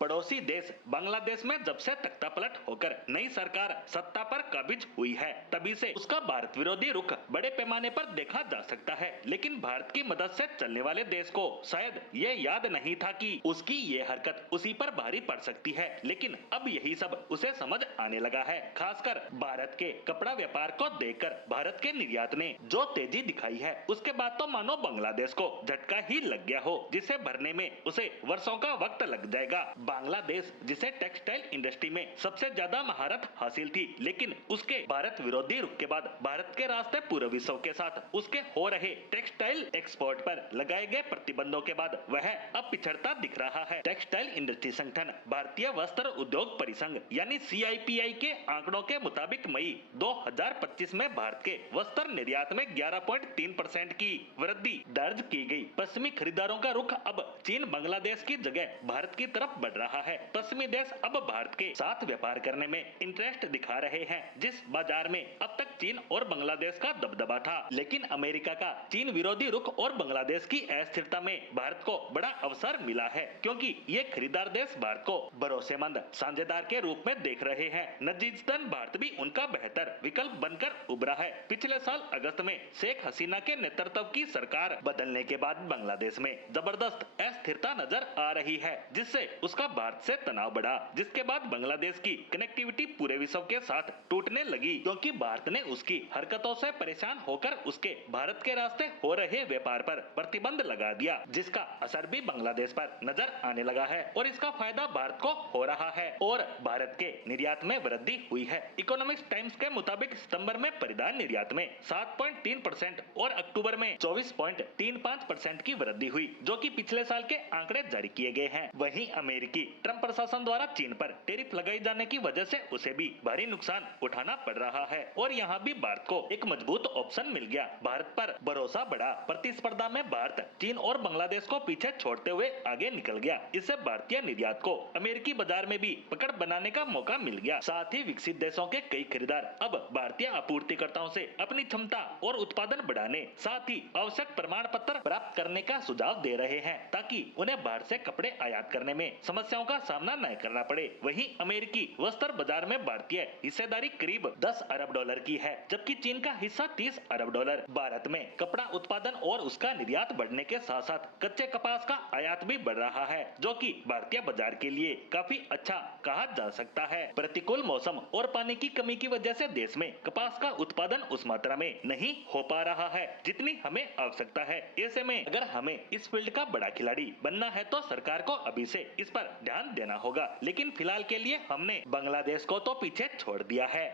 पड़ोसी देश बांग्लादेश में जब से तख्तापलट होकर नई सरकार सत्ता पर काबिज हुई है, तभी से उसका भारत विरोधी रुख बड़े पैमाने पर देखा जा सकता है। लेकिन भारत की मदद से चलने वाले देश को शायद ये याद नहीं था कि उसकी ये हरकत उसी पर भारी पड़ सकती है। लेकिन अब यही सब उसे समझ आने लगा है। खासकर भारत के कपड़ा व्यापार को देखकर भारत के निर्यात ने जो तेजी दिखाई है, उसके बाद तो मानो बांग्लादेश को झटका ही लग गया हो, जिसे भरने में उसे वर्षों का वक्त लग जाएगा। बांग्लादेश, जिसे टेक्सटाइल इंडस्ट्री में सबसे ज्यादा महारत हासिल थी, लेकिन उसके भारत विरोधी रुख के बाद भारत के रास्ते पूरे विश्व के साथ उसके हो रहे टेक्सटाइल एक्सपोर्ट पर लगाए गए प्रतिबंधों के बाद वह अब पिछड़ता दिख रहा है। टेक्सटाइल इंडस्ट्री संगठन भारतीय वस्त्र उद्योग परिसंघ यानी CIPI के आंकड़ों के मुताबिक मई 2025 में भारत के वस्त्र निर्यात में 11.3% की वृद्धि दर्ज की गई। पश्चिमी खरीदारों का रुख अब चीन बांग्लादेश की जगह भारत की तरफ बढ़ रहा है। पश्चिमी देश अब भारत के साथ व्यापार करने में इंटरेस्ट दिखा रहे हैं। जिस बाजार में अब तक चीन और बांग्लादेश का दबदबा था, लेकिन अमेरिका का चीन विरोधी रुख और बांग्लादेश की अस्थिरता में भारत को बड़ा अवसर मिला है, क्योंकि ये खरीदार देश भारत को भरोसेमंद साझेदार के रूप में देख रहे हैं। नतीजतन भारत भी उनका बेहतर विकल्प बनकर उभरा है। पिछले साल अगस्त में शेख हसीना के नेतृत्व की सरकार बदलने के बाद बांग्लादेश में जबरदस्त अस्थिरता नजर आ रही है, जिससे उसका भारत से तनाव बढ़ा, जिसके बाद बांग्लादेश की कनेक्टिविटी पूरे विश्व के साथ टूटने लगी, क्योंकि भारत ने उसकी हरकतों से परेशान होकर उसके भारत के रास्ते हो रहे व्यापार पर प्रतिबंध लगा दिया, जिसका असर भी बांग्लादेश पर नजर आने लगा है और इसका फायदा भारत को हो रहा है और भारत के निर्यात में वृद्धि हुई है। इकोनॉमिक्स टाइम्स के मुताबिक सितंबर में परिधान निर्यात में 7.3% और अक्टूबर में 24.35% की वृद्धि हुई, जो कि पिछले साल के आंकड़े जारी किए गए हैं। वहीं अमेरिकी ट्रंप प्रशासन द्वारा चीन पर टैरिफ लगाई जाने की वजह से उसे भी भारी नुकसान उठाना पड़ रहा है और यहाँ भी भारत को एक मजबूत ऑप्शन मिल गया। भारत पर भरोसा बढ़ा। प्रतिस्पर्धा में भारत चीन और बांग्लादेश को पीछे छोड़ते हुए आगे निकल गया। इससे भारतीय निर्यात को अमेरिकी बाजार में भी पकड़ बनाने का मौका मिल गया। साथ ही विकसित देशों के कई खरीदार अब भारतीय आपूर्तिकर्ताओं से अपनी क्षमता और उत्पादन बढ़ाने, साथ ही आवश्यक प्रमाण पत्र प्राप्त करने का सुझाव दे रहे हैं, ताकि उन्हें बाहर से कपड़े आयात करने में समस्याओं का सामना न करना पड़े। वहीं अमेरिकी वस्त्र बाजार में भारतीय हिस्सेदारी करीब 10 अरब डॉलर की है, जबकि चीन का हिस्सा 30 अरब डॉलर। भारत में कपड़ा उत्पादन और उसका निर्यात बढ़ने के साथ साथ कच्चे कपास का आयात भी बढ़ रहा है, जो कि भारतीय बाजार के लिए काफी अच्छा कहा जा सकता है। प्रतिकूल मौसम और पानी की कमी की वजह से देश में कपास का उत्पादन उस मात्रा में नहीं हो पा रहा है जितनी हमें आवश्यकता है। ऐसे में अगर हमें इस फील्ड का बड़ा खिलाड़ी बनना है तो सरकार को अभी से इस पर ध्यान देना होगा। लेकिन फिलहाल के लिए हमने बांग्लादेश को तो पीछे छोड़ दिया है।